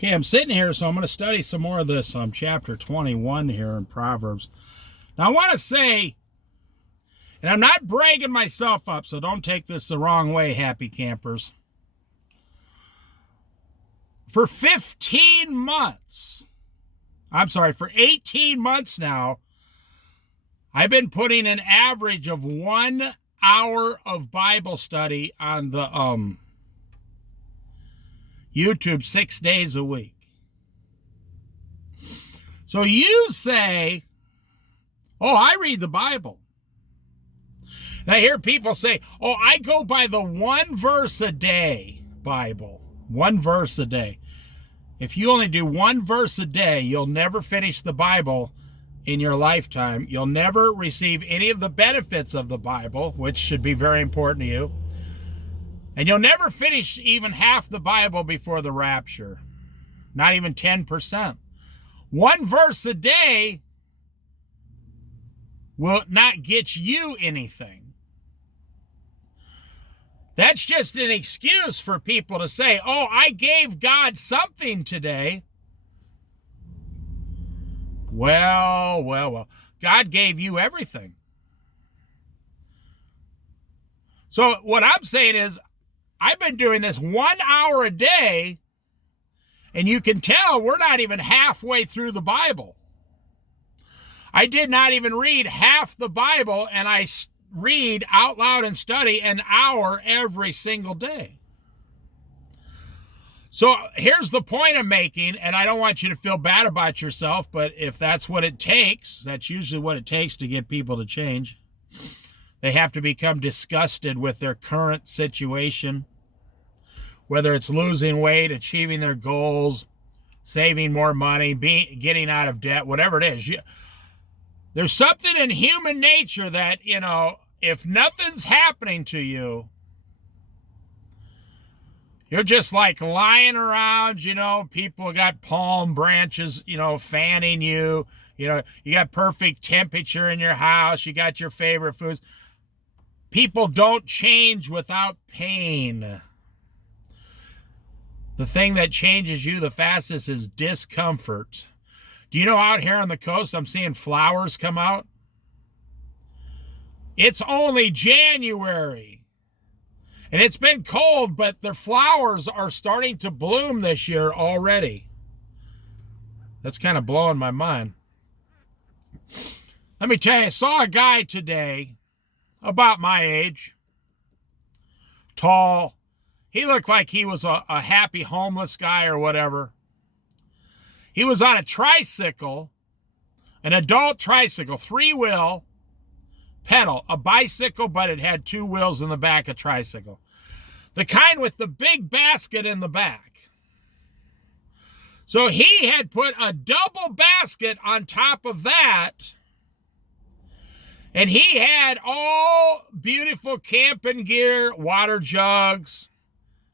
Okay, I'm sitting here, so I'm going to study some more of this chapter 21 here in Proverbs. Now, I want to say, and I'm not bragging myself up, so don't take this the wrong way, happy campers. For 18 months now, I've been putting an average of 1 hour of Bible study on the YouTube 6 days a week. So you say, oh, I read the Bible. And I hear people say, oh, I go by the 1 verse a day Bible. 1 verse a day. If you only do 1 verse a day, you'll never finish the Bible in your lifetime. You'll never receive any of the benefits of the Bible, which should be very important to you. And you'll never finish even half the Bible before the rapture. Not even 10%. 1 verse a day will not get you anything. That's just an excuse for people to say, oh, I gave God something today. Well. God gave you everything. So what I'm saying is, I've been doing this 1 hour a day, and you can tell we're not even halfway through the Bible. I did not even read half the Bible, and I read out loud and study an hour every single day. So here's the point I'm making, and I don't want you to feel bad about yourself, but if that's what it takes, that's usually what it takes to get people to change. They have to become disgusted with their current situation, whether it's losing weight, achieving their goals, saving more money, getting out of debt, whatever it is. There's something in human nature that, if nothing's happening to you, you're just like lying around, people got palm branches, fanning you, you got perfect temperature in your house, you got your favorite foods. People don't change without pain. The thing that changes you the fastest is discomfort. Do you know out here on the coast, I'm seeing flowers come out? It's only January. And it's been cold, but the flowers are starting to bloom this year already. That's kind of blowing my mind. Let me tell you, I saw a guy today about my age, tall. He looked like he was a happy homeless guy or whatever. He was on a tricycle, an adult tricycle, 3-wheel pedal, a bicycle, but it had 2 wheels in the back, a tricycle. The kind with the big basket in the back. So he had put a double basket on top of that, and he had all beautiful camping gear, water jugs.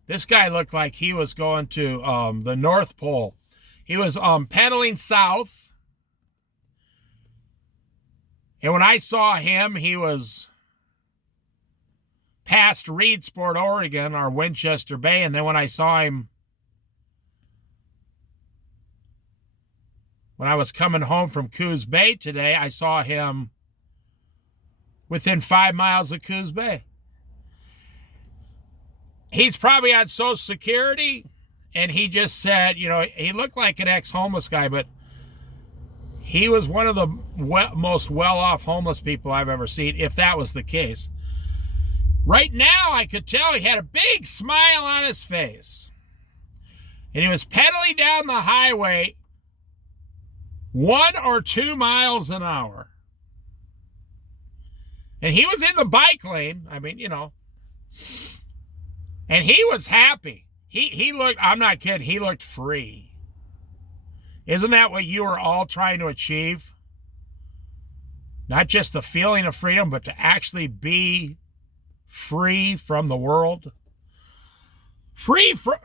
This guy looked like he was going to the North Pole. He was pedaling south. And when I saw him, he was past Reedsport, Oregon, or Winchester Bay. And then when I saw him, when I was coming home from Coos Bay today, I saw him within 5 miles of Coos Bay. He's probably on Social Security, and he just said, he looked like an ex-homeless guy, but he was one of the most well-off homeless people I've ever seen, if that was the case. Right now, I could tell he had a big smile on his face. And he was pedaling down the highway 1 or 2 miles an hour. And he was in the bike lane. And he was happy. He looked, I'm not kidding, he looked free. Isn't that what you are all trying to achieve? Not just the feeling of freedom, but to actually be free from the world. Free from,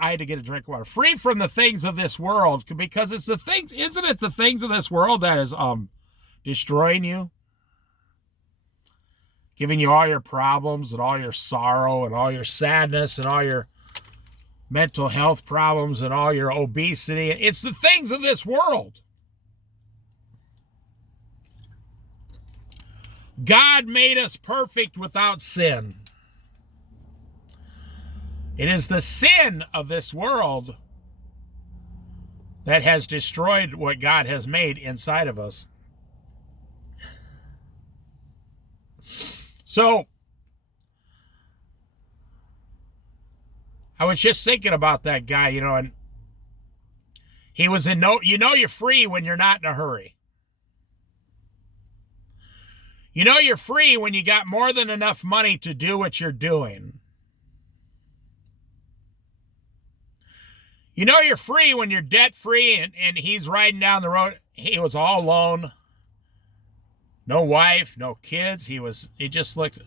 I had to get a drink of water. Free from the things of this world, because it's the things, isn't it the things of this world that is destroying you? giving you all your problems and all your sorrow and all your sadness and all your mental health problems and all your obesity. It's the things of this world. God made us perfect without sin. It is the sin of this world that has destroyed what God has made inside of us. So, I was just thinking about that guy, and he was in you're free when you're not in a hurry. You're free when you got more than enough money to do what you're doing. You're free when you're debt-free and he's riding down the road. He was all alone. No wife, no kids. He just looked,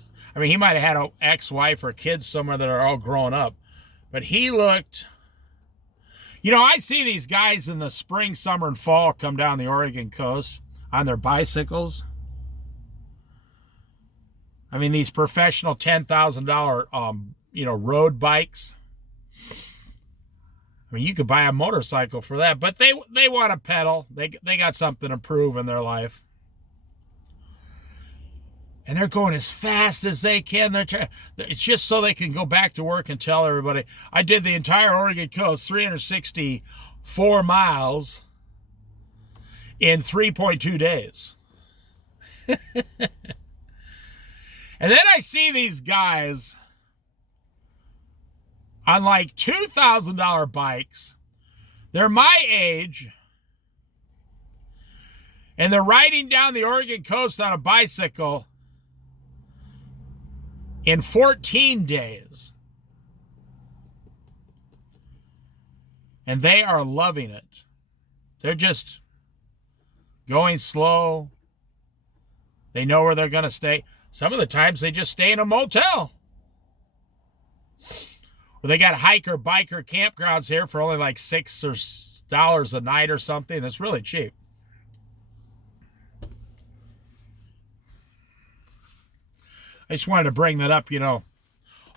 he might have had an ex-wife or kids somewhere that are all grown up. But he looked, I see these guys in the spring, summer, and fall come down the Oregon coast on their bicycles. These professional $10,000, road bikes. You could buy a motorcycle for that, but they want to pedal. They got something to prove in their life. And they're going as fast as they can. It's just so they can go back to work and tell everybody, I did the entire Oregon coast, 364 miles in 3.2 days. And then I see these guys on like $2,000 bikes. They're my age. And they're riding down the Oregon coast on a bicycle in 14 days. And they are loving it. They're just going slow. They know where they're going to stay. Some of the times they just stay in a motel. Or they got hiker, biker campgrounds here for only like $6 a night or something. That's really cheap. I just wanted to bring that up,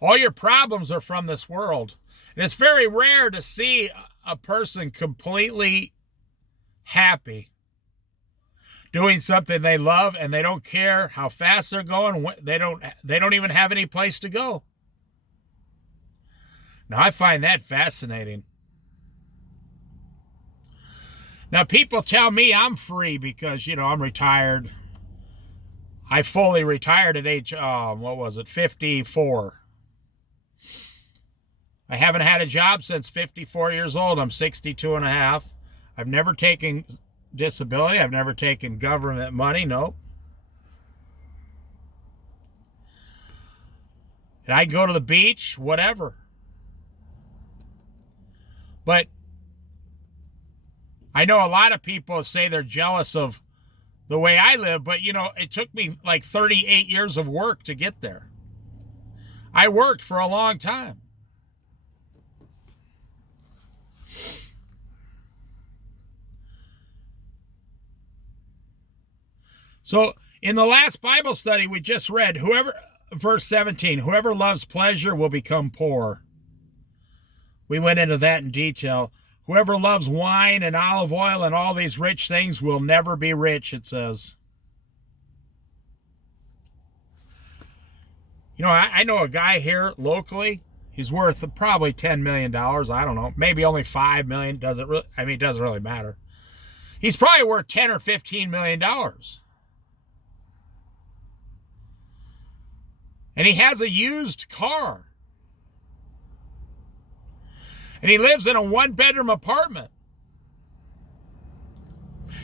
All your problems are from this world. And it's very rare to see a person completely happy doing something they love, and they don't care how fast they're going. They don't even have any place to go. Now, I find that fascinating. Now, people tell me I'm free because, I'm retired. I fully retired at age, 54. I haven't had a job since 54 years old. I'm 62 and a half. I've never taken disability. I've never taken government money. Nope. And I go to the beach, whatever. But I know a lot of people say they're jealous of the way I live, but it took me like 38 years of work to get there. I worked for a long time. So in the last Bible study we just read, verse 17, whoever loves pleasure will become poor. We went into that in detail. Whoever loves wine and olive oil and all these rich things will never be rich, it says. I know a guy here locally. He's worth probably $10 million. I don't know. Maybe only $5 million. It doesn't really matter. He's probably worth $10 or $15 million. And he has a used car. And he lives in a one-bedroom apartment.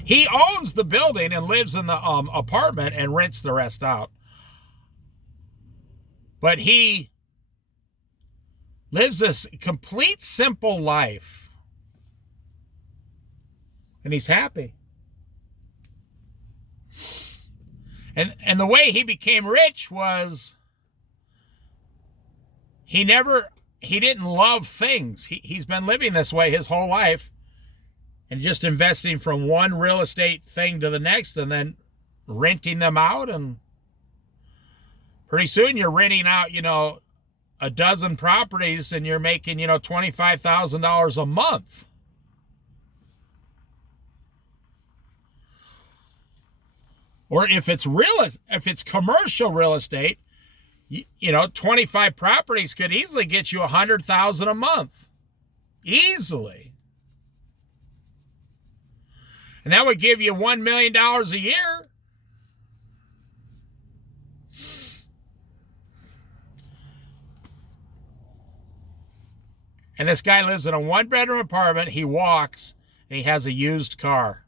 He owns the building and lives in the apartment and rents the rest out. But he lives this complete simple life. And he's happy. And the way he became rich was he didn't love things. He's been living this way his whole life and just investing from one real estate thing to the next and then renting them out and Pretty soon you're renting out, a dozen properties and you're making, $25,000 a month. Or if it's commercial real estate, 25 properties could easily get you $100,000 a month. Easily. And that would give you $1 million a year. And this guy lives in a 1-bedroom apartment. He walks and he has a used car.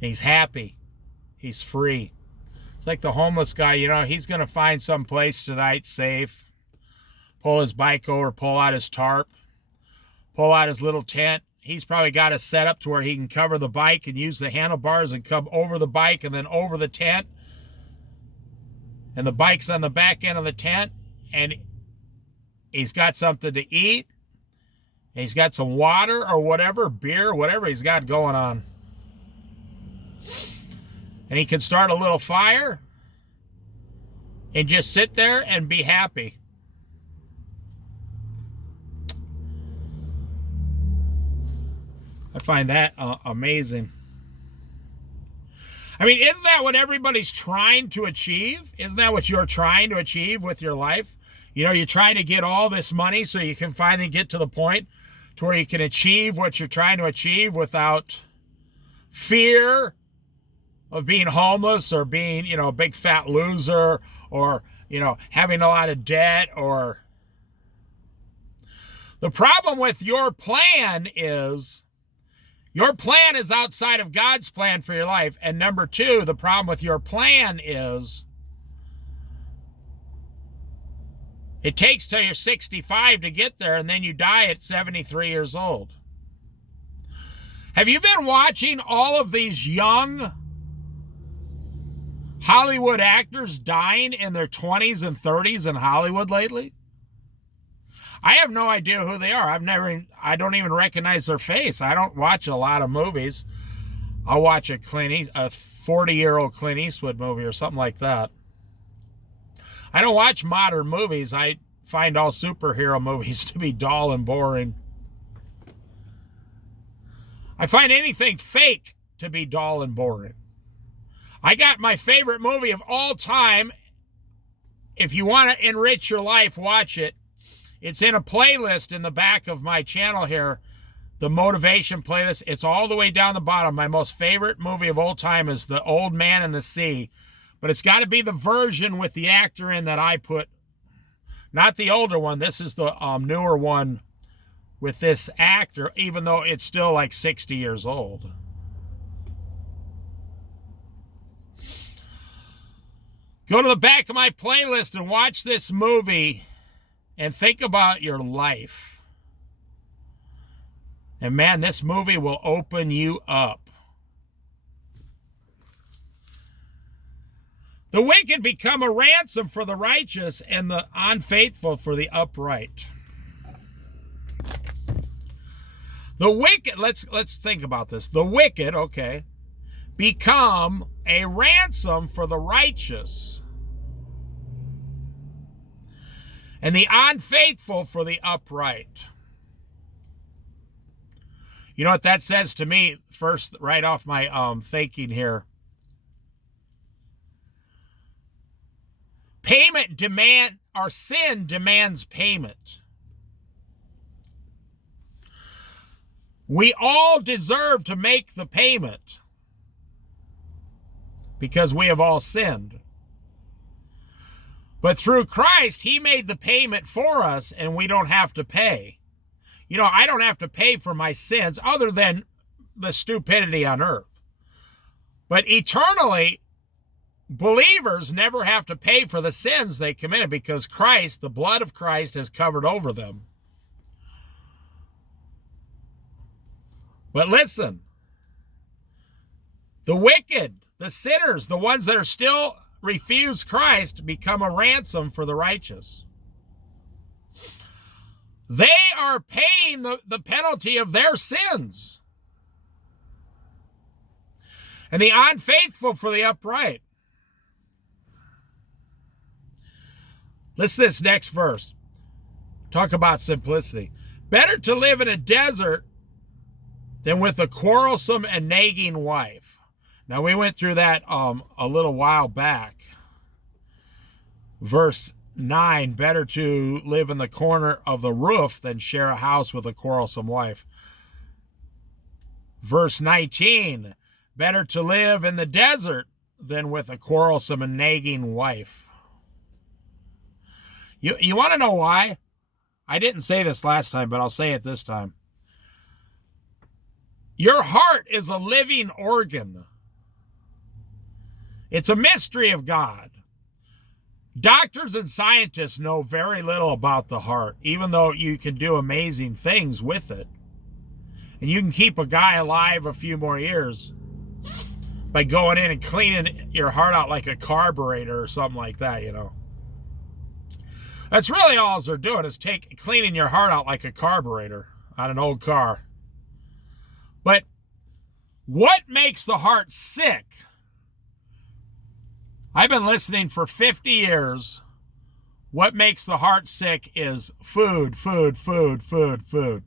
And he's happy. He's free. It's like the homeless guy, he's going to find some place tonight safe. Pull his bike over, pull out his tarp, pull out his little tent. He's probably got a setup to where he can cover the bike and use the handlebars and come over the bike and then over the tent. And the bike's on the back end of the tent. And he's got something to eat. And he's got some water or whatever, beer, whatever he's got going on. And he can start a little fire and just sit there and be happy. I find that amazing. I mean, isn't that what everybody's trying to achieve? Isn't that what you're trying to achieve with your life? You're trying to get all this money so you can finally get to the point to where you can achieve what you're trying to achieve without fear of being homeless or being, a big fat loser or, having a lot of debt. Or the problem with your plan is outside of God's plan for your life. And number two, the problem with your plan is it takes till you're 65 to get there, and then you die at 73 years old. Have you been watching all of these young Hollywood actors dying in their 20s and 30s in Hollywood lately? I have no idea who they are. I don't even recognize their face. I don't watch a lot of movies. I'll watch a 40-year-old Clint Eastwood movie or something like that. I don't watch modern movies. I find all superhero movies to be dull and boring. I find anything fake to be dull and boring. I got my favorite movie of all time. If you want to enrich your life, watch it. It's in a playlist in the back of my channel here, the motivation playlist. It's all the way down the bottom. My most favorite movie of all time is The Old Man and the Sea. But it's got to be the version with the actor in that I put. Not the older one. This is the newer one with this actor, even though it's still like 60 years old. Go to the back of my playlist and watch this movie and think about your life. And man, this movie will open you up. The wicked become a ransom for the righteous, and the unfaithful for the upright. The wicked, let's think about this. The wicked, okay, become a ransom for the righteous, and the unfaithful for the upright. You know what that says to me first, right off my thinking here? Sin demands payment. We all deserve to make the payment because we have all sinned. But through Christ, he made the payment for us, and we don't have to pay. I don't have to pay for my sins other than the stupidity on earth. But eternally, believers never have to pay for the sins they committed because Christ, the blood of Christ, has covered over them. But listen, the wicked, the sinners, the ones that are still refuse Christ, become a ransom for the righteous. They are paying the penalty of their sins. And the unfaithful for the upright. Listen to this next verse. Talk about simplicity. Better to live in a desert than with a quarrelsome and nagging wife. Now, we went through that a little while back. Verse 9, better to live in the corner of the roof than share a house with a quarrelsome wife. Verse 19, better to live in the desert than with a quarrelsome and nagging wife. You want to know why? I didn't say this last time, but I'll say it this time. Your heart is a living organ. It's a mystery of God. Doctors and scientists know very little about the heart, even though you can do amazing things with it. And you can keep a guy alive a few more years by going in and cleaning your heart out like a carburetor or something like that, you know. That's really all they're doing, is cleaning your heart out like a carburetor on an old car. But what makes the heart sick? I've been listening for 50 years. What makes the heart sick is food, food, food, food, food.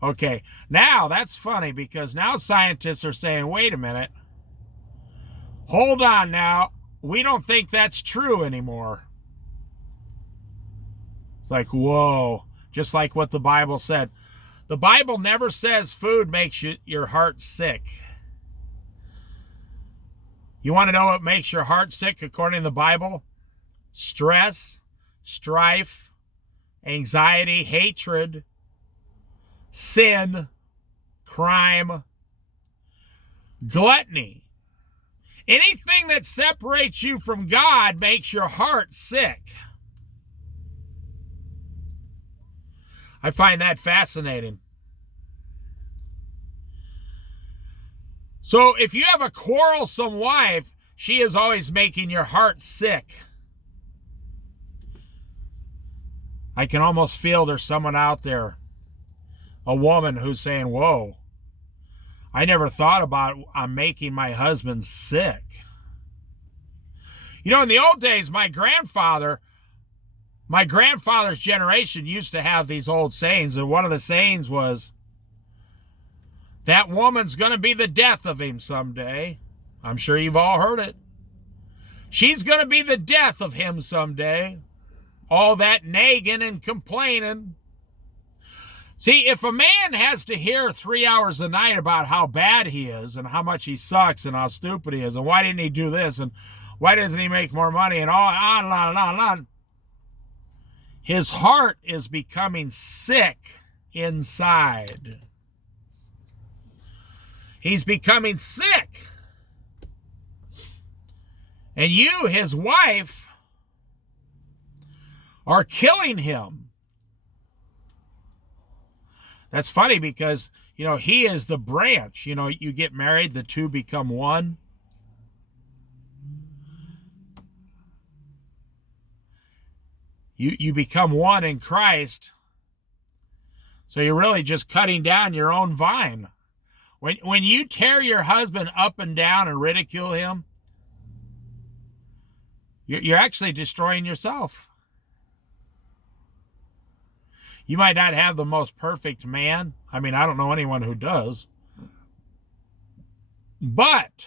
Okay, now that's funny, because now scientists are saying, wait a minute. Hold on now. We don't think that's true anymore. It's like, whoa, just like what the Bible said. The Bible never says food makes your heart sick. You want to know what makes your heart sick according to the Bible? Stress, strife, anxiety, hatred, sin, crime, gluttony. Anything that separates you from God makes your heart sick. I find that fascinating. So if you have a quarrelsome wife, she is always making your heart sick. I can almost feel there's someone out there, a woman who's saying, whoa, I never thought about I'm making my husband sick. You know, in the old days, my grandfather's generation used to have these old sayings, and one of the sayings was, that woman's going to be the death of him someday. I'm sure you've all heard it. She's going to be the death of him someday. All that nagging and complaining. See, if a man has to hear 3 hours a night about how bad he is and how much he sucks and how stupid he is and why didn't he do this and why doesn't he make more money and on and on and on and on, his heart is becoming sick inside. He's becoming sick. And you, his wife, are killing him. That's funny because, you know, he is the branch. You know, you get married, the two become one. You become one in Christ. So you're really just cutting down your own vine. When you tear your husband up and down and ridicule him, you're actually destroying yourself. You might not have the most perfect man. I mean, I don't know anyone who does. But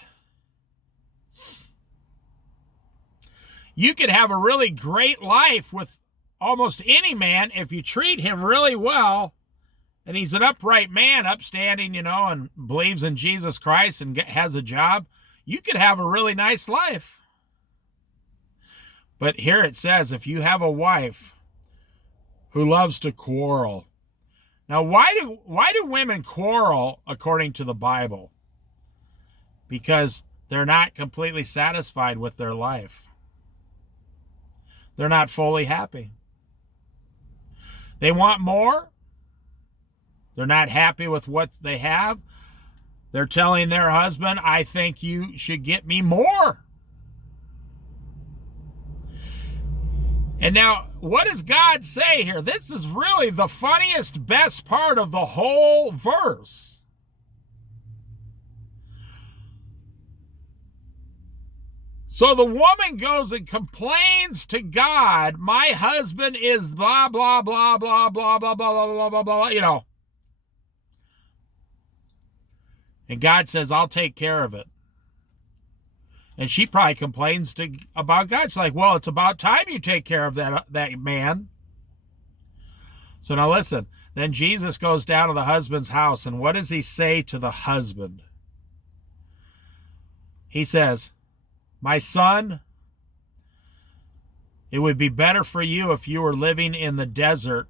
you could have a really great life with almost any man if you treat him really well. And he's an upright man, upstanding, you know, and believes in Jesus Christ and has a job. You could have a really nice life. But here it says, if you have a wife who loves to quarrel. Now, why do women quarrel according to the Bible? Because they're not completely satisfied with their life. They're not fully happy. They want more. They're not happy with what they have. They're telling their husband, I think you should get me more. And now, what does God say here? This is really the funniest, best part of the whole verse. So the woman goes and complains to God, my husband is blah, blah, blah, blah, blah, blah, blah, blah, blah, blah, blah, you know. And God says, I'll take care of it. And she probably complains about God. She's like, well, it's about time you take care of that man. So now listen. Then Jesus goes down to the husband's house. And what does he say to the husband? He says, my son, it would be better for you if you were living in the desert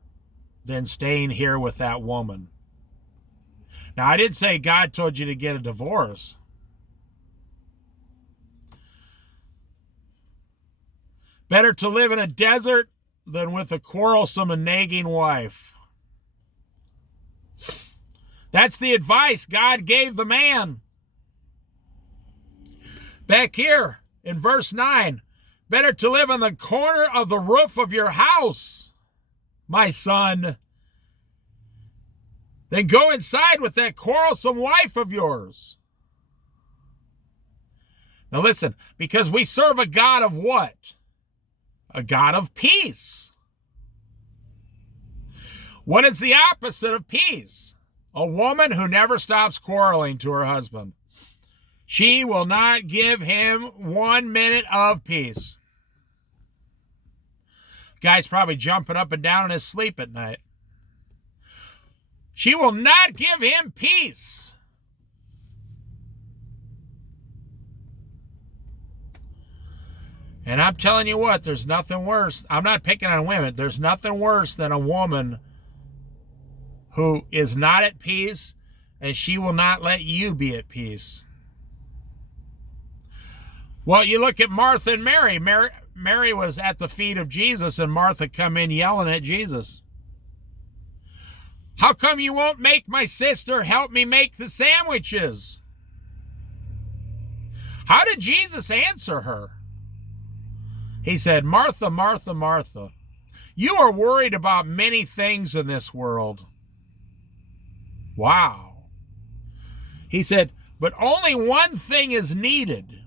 than staying here with that woman. Now, I didn't say God told you to get a divorce. Better to live in a desert than with a quarrelsome and nagging wife. That's the advice God gave the man. Back here in verse 9, better to live on the corner of the roof of your house, my son, than go inside with that quarrelsome wife of yours. Now listen, because we serve a God of what? A God of peace. What is the opposite of peace? A woman who never stops quarreling to her husband. She will not give him 1 minute of peace. Guy's probably jumping up and down in his sleep at night. She will not give him peace. And I'm telling you what, there's nothing worse. I'm not picking on women. There's nothing worse than a woman who is not at peace, and she will not let you be at peace. Well, you look at Martha and Mary. Mary was at the feet of Jesus, and Martha come in yelling at Jesus. How come you won't make my sister help me make the sandwiches? How did Jesus answer her? He said, Martha, Martha, Martha, you are worried about many things in this world. Wow. He said, but only one thing is needed.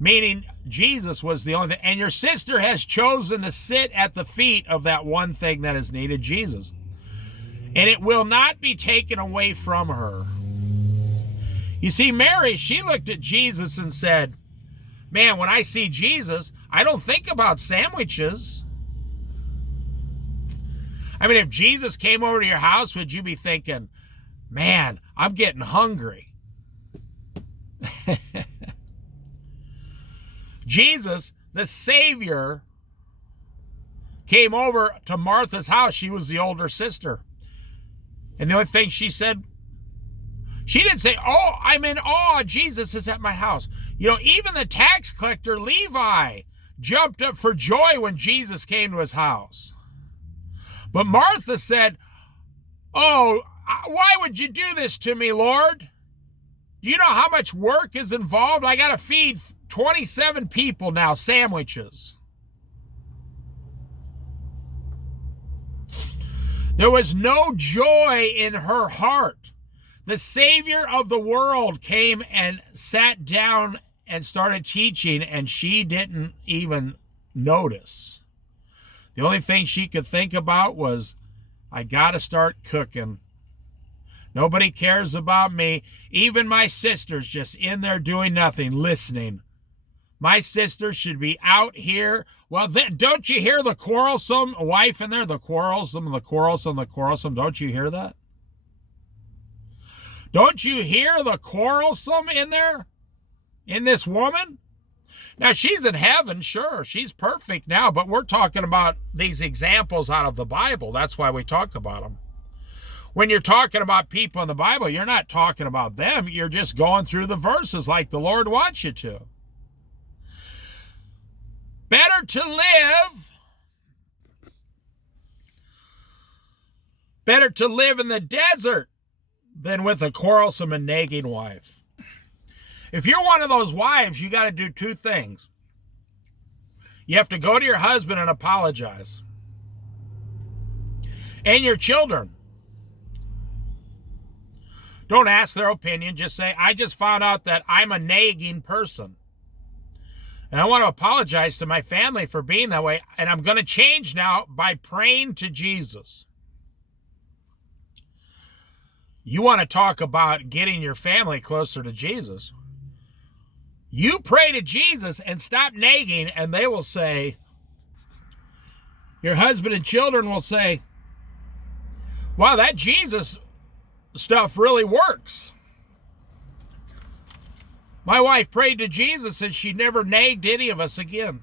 Meaning Jesus was the only thing. And your sister has chosen to sit at the feet of that one thing that is needed, Jesus. And it will not be taken away from her. You see, Mary, she looked at Jesus and said, man, when I see Jesus, I don't think about sandwiches. I mean, if Jesus came over to your house, would you be thinking, man, I'm getting hungry? Jesus, the Savior, came over to Martha's house. She was the older sister. And the only thing she said, she didn't say, oh, I'm in awe. Jesus is at my house. You know, even the tax collector, Levi, jumped up for joy when Jesus came to his house. But Martha said, oh, why would you do this to me, Lord? Do you know how much work is involved? I got to feed 27 people now, sandwiches. There was no joy in her heart. The Savior of the world came and sat down and started teaching, and she didn't even notice. The only thing she could think about was, I got to start cooking. Nobody cares about me. Even my sister's just in there doing nothing, listening. My sister should be out here. Well, don't you hear the quarrelsome wife in there? The quarrelsome, the quarrelsome, the quarrelsome. Don't you hear that? Don't you hear the quarrelsome in there? In this woman? Now, she's in heaven, sure. She's perfect now, but we're talking about these examples out of the Bible. That's why we talk about them. When you're talking about people in the Bible, you're not talking about them. You're just going through the verses like the Lord wants you to. Better to live in the desert than with a quarrelsome and nagging wife. If you're one of those wives, you got to do two things. You have to go to your husband and apologize. And your children. Don't ask their opinion. Just say, I just found out that I'm a nagging person. And I want to apologize to my family for being that way. And I'm going to change now by praying to Jesus. You want to talk about getting your family closer to Jesus. You pray to Jesus and stop nagging, and they will say, your husband and children will say, wow, that Jesus stuff really works. My wife prayed to Jesus and she never nagged any of us again.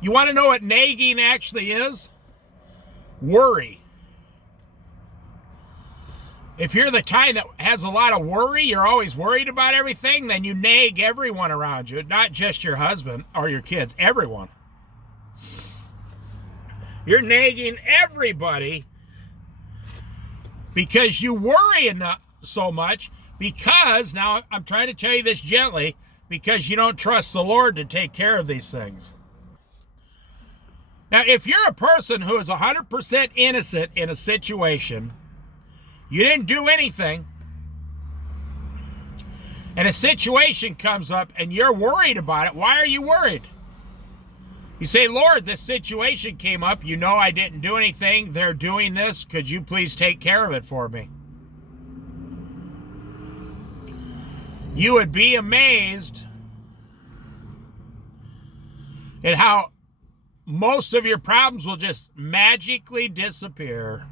You want to know what nagging actually is? Worry. If you're the kind that has a lot of worry, you're always worried about everything, then you nag everyone around you, not just your husband or your kids, everyone. You're nagging everybody because you worry enough so much, because, now I'm trying to tell you this gently, because you don't trust the Lord to take care of these things. Now, if you're a person who is 100% innocent in a situation, you didn't do anything, and a situation comes up and you're worried about it, why are you worried? You say, Lord, this situation came up. You know I didn't do anything. They're doing this. Could you please take care of it for me? You would be amazed at how most of your problems will just magically disappear.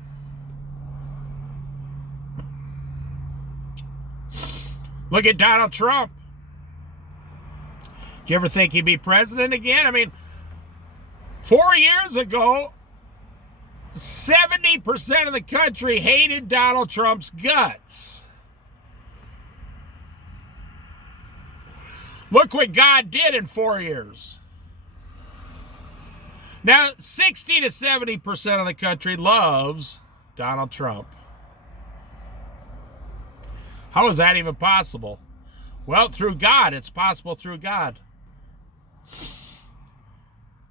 Look at Donald Trump. Do you ever think he'd be president again? I mean, 4 years ago, 70% of the country hated Donald Trump's guts. Look what God did in 4 years. Now, 60 to 70% of the country loves Donald Trump. How is that even possible? Well, through God. It's possible through God.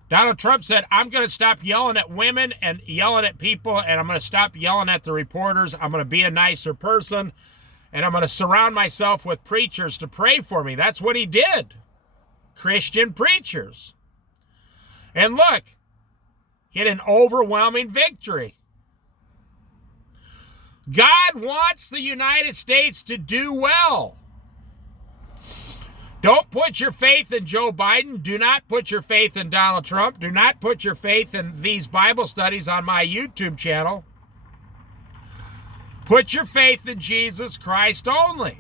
Donald Trump said, I'm going to stop yelling at women and yelling at people, and I'm going to stop yelling at the reporters. I'm going to be a nicer person, and I'm going to surround myself with preachers to pray for me. That's what he did. Christian preachers. And look, he had an overwhelming victory. God wants the United States to do well. Don't put your faith in Joe Biden. Do not put your faith in Donald Trump. Do not put your faith in these Bible studies on my YouTube channel. Put your faith in Jesus Christ only.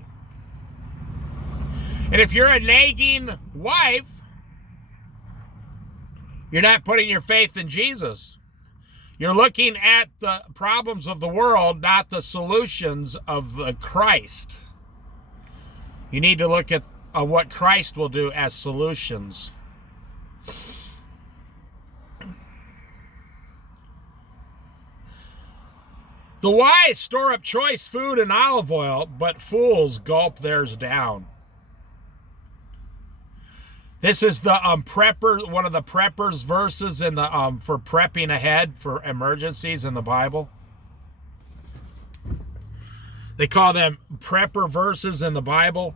And if you're a nagging wife, you're not putting your faith in Jesus. You're looking at the problems of the world, not the solutions of the Christ. You need to look at what Christ will do as solutions. The wise store up choice food and olive oil, but fools gulp theirs down. This is the prepper, one of the preppers verses in the for prepping ahead for emergencies in the Bible. They call them prepper verses in the Bible.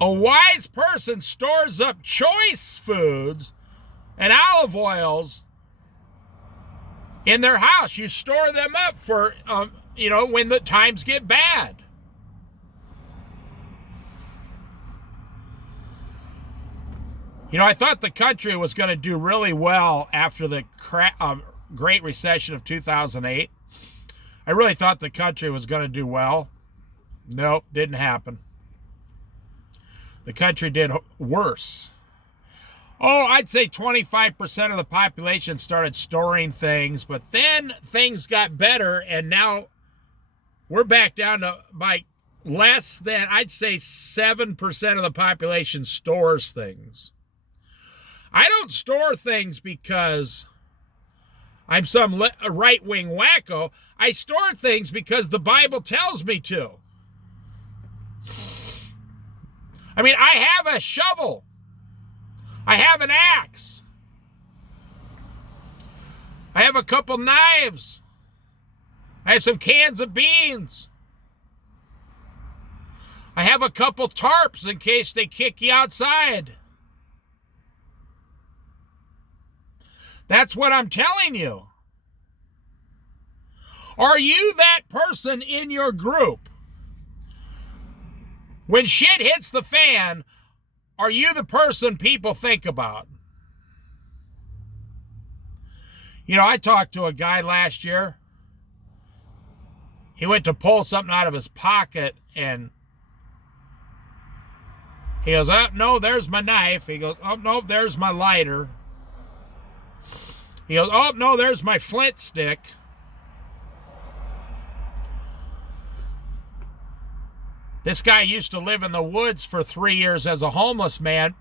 A wise person stores up choice foods and olive oils in their house. You store them up for, when the times get bad. I thought the country was going to do really well after the Great Recession of 2008. I really thought the country was going to do well. Nope, didn't happen. The country did worse. Oh, I'd say 25% of the population started storing things, but then things got better, and now we're back down to by less than, I'd say 7% of the population stores things. I don't store things because I'm some right-wing wacko. I store things because the Bible tells me to. I mean, I have a shovel. I have an axe. I have a couple knives. I have some cans of beans. I have a couple tarps in case they kick you outside. That's what I'm telling you. Are you that person in your group? When shit hits the fan, are you the person people think about? You know, I talked to a guy last year. He went to pull something out of his pocket and he goes, oh, no, there's my knife. He goes, oh, no, there's my lighter. He goes, oh, no, there's my flint stick. This guy used to live in the woods for 3 years as a homeless man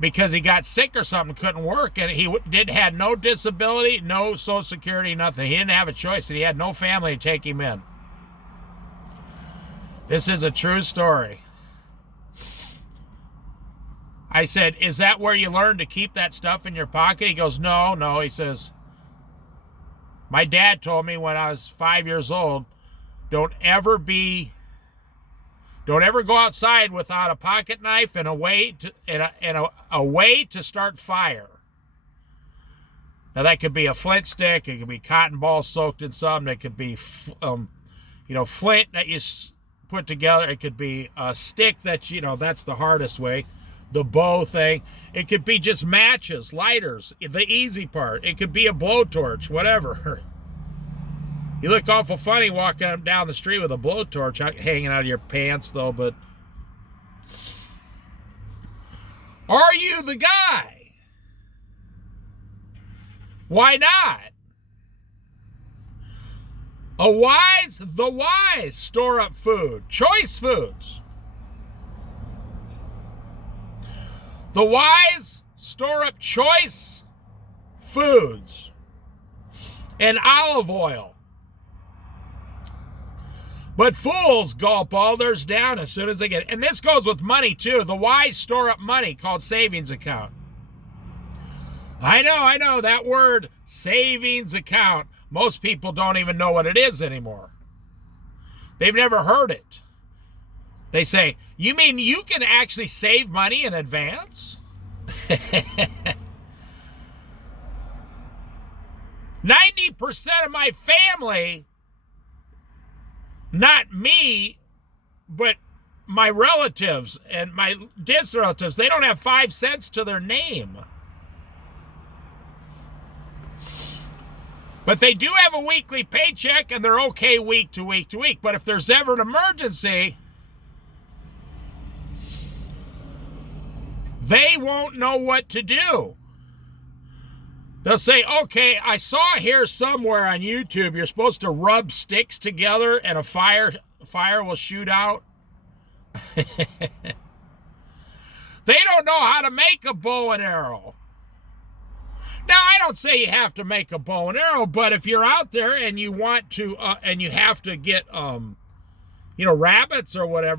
because he got sick or something, couldn't work, and he had no disability, no Social Security, nothing. He didn't have a choice, and he had no family to take him in. This is a true story. I said, is that where you learned to keep that stuff in your pocket? He goes, no. He says, my dad told me when I was 5 years old, don't ever go outside without a pocket knife and a way to start fire. Now that could be a flint stick, it could be cotton balls soaked in something, it could be flint that you put together, it could be a stick that that's the hardest way, the bow thing. It could be just matches, lighters, the easy part. It could be a blowtorch, whatever. You look awful funny walking down the street with a blowtorch hanging out of your pants, though, but are you the guy? Why not? The wise store up food, choice foods. The wise store up choice foods and olive oil. But fools gulp all theirs down as soon as they get it. And this goes with money, too. The wise store up money, called savings account. I know, that word, savings account. Most people don't even know what it is anymore. They've never heard it. They say, you mean you can actually save money in advance? 90% of my family, not me, but my relatives and my distant relatives, they don't have 5 cents to their name. But they do have a weekly paycheck, and they're okay week to week to week. But if there's ever an emergency, they won't know what to do. They'll say, okay, I saw here somewhere on YouTube you're supposed to rub sticks together and a fire will shoot out. They don't know how to make a bow and arrow. Now, I don't say you have to make a bow and arrow, but if you're out there and you want to, and you have to get, rabbits or whatever,